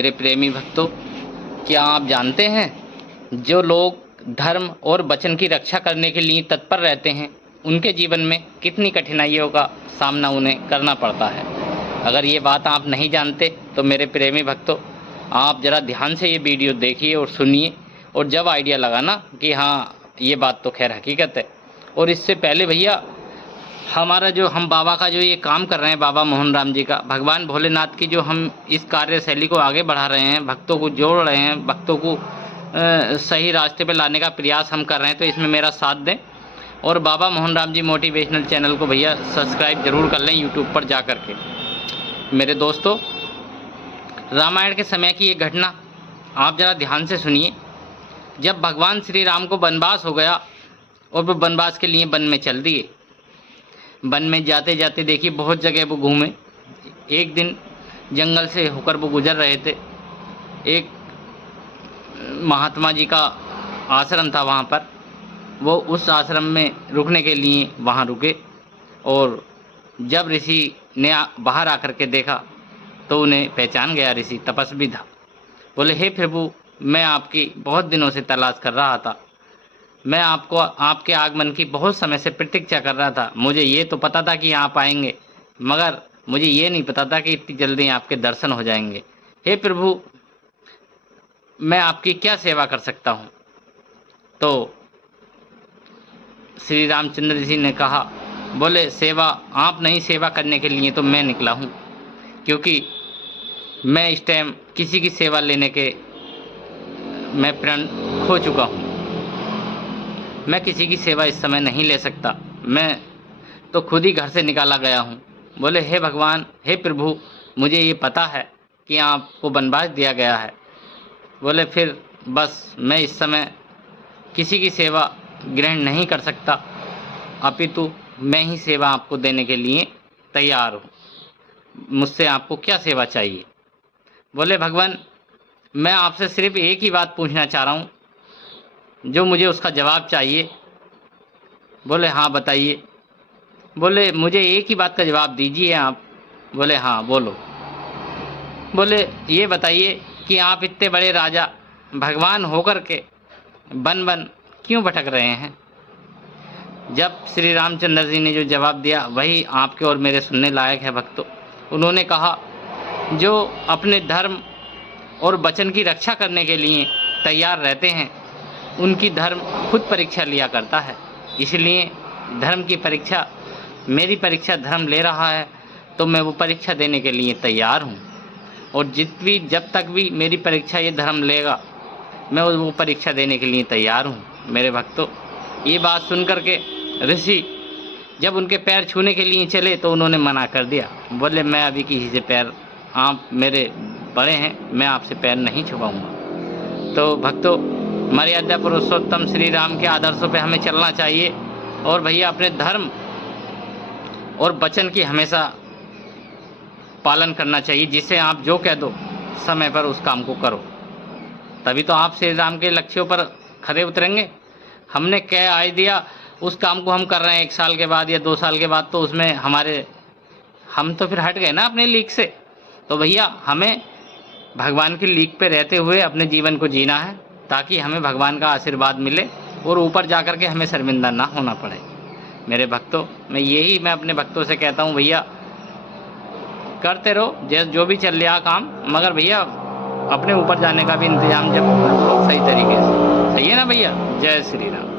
मेरे प्रेमी भक्तों, क्या आप जानते हैं जो लोग धर्म और वचन की रक्षा करने के लिए तत्पर रहते हैं उनके जीवन में कितनी कठिनाइयों का सामना उन्हें करना पड़ता है। अगर ये बात आप नहीं जानते तो मेरे प्रेमी भक्तों, आप ज़रा ध्यान से ये वीडियो देखिए और सुनिए, और जब आइडिया लगा ना कि हाँ ये बात तो खैर हकीकत है। और इससे पहले भैया, हम बाबा का जो ये काम कर रहे हैं, बाबा मोहन राम जी का, भगवान भोलेनाथ की जो हम इस कार्यशैली को आगे बढ़ा रहे हैं, भक्तों को जोड़ रहे हैं, भक्तों को सही रास्ते पे लाने का प्रयास हम कर रहे हैं, तो इसमें मेरा साथ दें और बाबा मोहन राम जी मोटिवेशनल चैनल को भैया सब्सक्राइब जरूर कर लें यूट्यूब पर जा कर के। मेरे दोस्तों, रामायण के समय की ये घटना आप ज़रा ध्यान से सुनिए। जब भगवान श्री राम को वनवास हो गया और वो वनवास के लिए वन में चल दिए, वन में जाते जाते देखिए बहुत जगह वो घूमे। एक दिन जंगल से होकर वो गुजर रहे थे, एक महात्मा जी का आश्रम था वहाँ पर, वो उस आश्रम में रुकने के लिए वहाँ रुके, और जब ऋषि ने बाहर आकर के देखा तो उन्हें पहचान गया। ऋषि तपस्वी था। बोले, हे प्रभु, मैं आपकी बहुत दिनों से तलाश कर रहा था, मैं आपको आपके आगमन की बहुत समय से प्रतीक्षा कर रहा था। मुझे ये तो पता था कि आप आएंगे, मगर मुझे ये नहीं पता था कि इतनी जल्दी आपके दर्शन हो जाएंगे। हे प्रभु, मैं आपकी क्या सेवा कर सकता हूँ? तो श्री रामचंद्र जी ने कहा, बोले, सेवा आप नहीं, सेवा करने के लिए तो मैं निकला हूँ, क्योंकि मैं इस टाइम किसी की सेवा लेने के मैं प्रण खो चुका हूँ। मैं किसी की सेवा इस समय नहीं ले सकता, मैं तो खुद ही घर से निकाला गया हूँ। बोले, हे भगवान, हे प्रभु, मुझे ये पता है कि आपको वनवास दिया गया है। बोले, फिर बस मैं इस समय किसी की सेवा ग्रहण नहीं कर सकता, अपितु मैं ही सेवा आपको देने के लिए तैयार हूँ। मुझसे आपको क्या सेवा चाहिए? बोले, भगवान, मैं आपसे सिर्फ एक ही बात पूछना चाह रहा हूँ, जो मुझे उसका जवाब चाहिए। बोले, हाँ बताइए। बोले, मुझे एक ही बात का जवाब दीजिए आप। बोले, हाँ बोलो। बोले, ये बताइए कि आप इतने बड़े राजा भगवान होकर के वन वन क्यों भटक रहे हैं? जब श्री रामचंद्र जी ने जो जवाब दिया वही आपके और मेरे सुनने लायक है भक्तों। उन्होंने कहा, जो अपने धर्म और वचन की रक्षा करने के लिए तैयार रहते हैं उनकी धर्म खुद परीक्षा लिया करता है। इसलिए धर्म की परीक्षा, मेरी परीक्षा धर्म ले रहा है, तो मैं वो परीक्षा देने के लिए तैयार हूँ। और जब तक भी मेरी परीक्षा ये धर्म लेगा, मैं वो परीक्षा देने के लिए तैयार हूँ। मेरे भक्तों, ये बात सुन कर के ऋषि जब उनके पैर छूने के लिए चले तो उन्होंने मना कर दिया। बोले, मैं अभी किसी से पैर, आप मेरे बड़े हैं, मैं आपसे पैर नहीं छुपाऊँगा। तो भक्तों, मर्यादा पुरुषोत्तम श्री राम के आदर्शों पे हमें चलना चाहिए, और भैया अपने धर्म और वचन की हमेशा पालन करना चाहिए, जिसे आप जो कह दो समय पर उस काम को करो, तभी तो आप श्री राम के लक्ष्यों पर खरे उतरेंगे। हमने क्या आइडिया, उस काम को हम कर रहे हैं 1 साल के बाद या 2 साल के बाद, तो उसमें हम तो फिर हट गए ना अपने लीक से। तो भैया हमें भगवान की लीक पे रहते हुए अपने जीवन को जीना है, ताकि हमें भगवान का आशीर्वाद मिले और ऊपर जा कर के हमें शर्मिंदा ना होना पड़े। मेरे भक्तों, मैं अपने भक्तों से कहता हूँ, भैया करते रहो जो भी चल रहा काम, मगर भैया अपने ऊपर जाने का भी इंतजाम जब सही तरीके से। सही है ना भैया? जय श्री राम।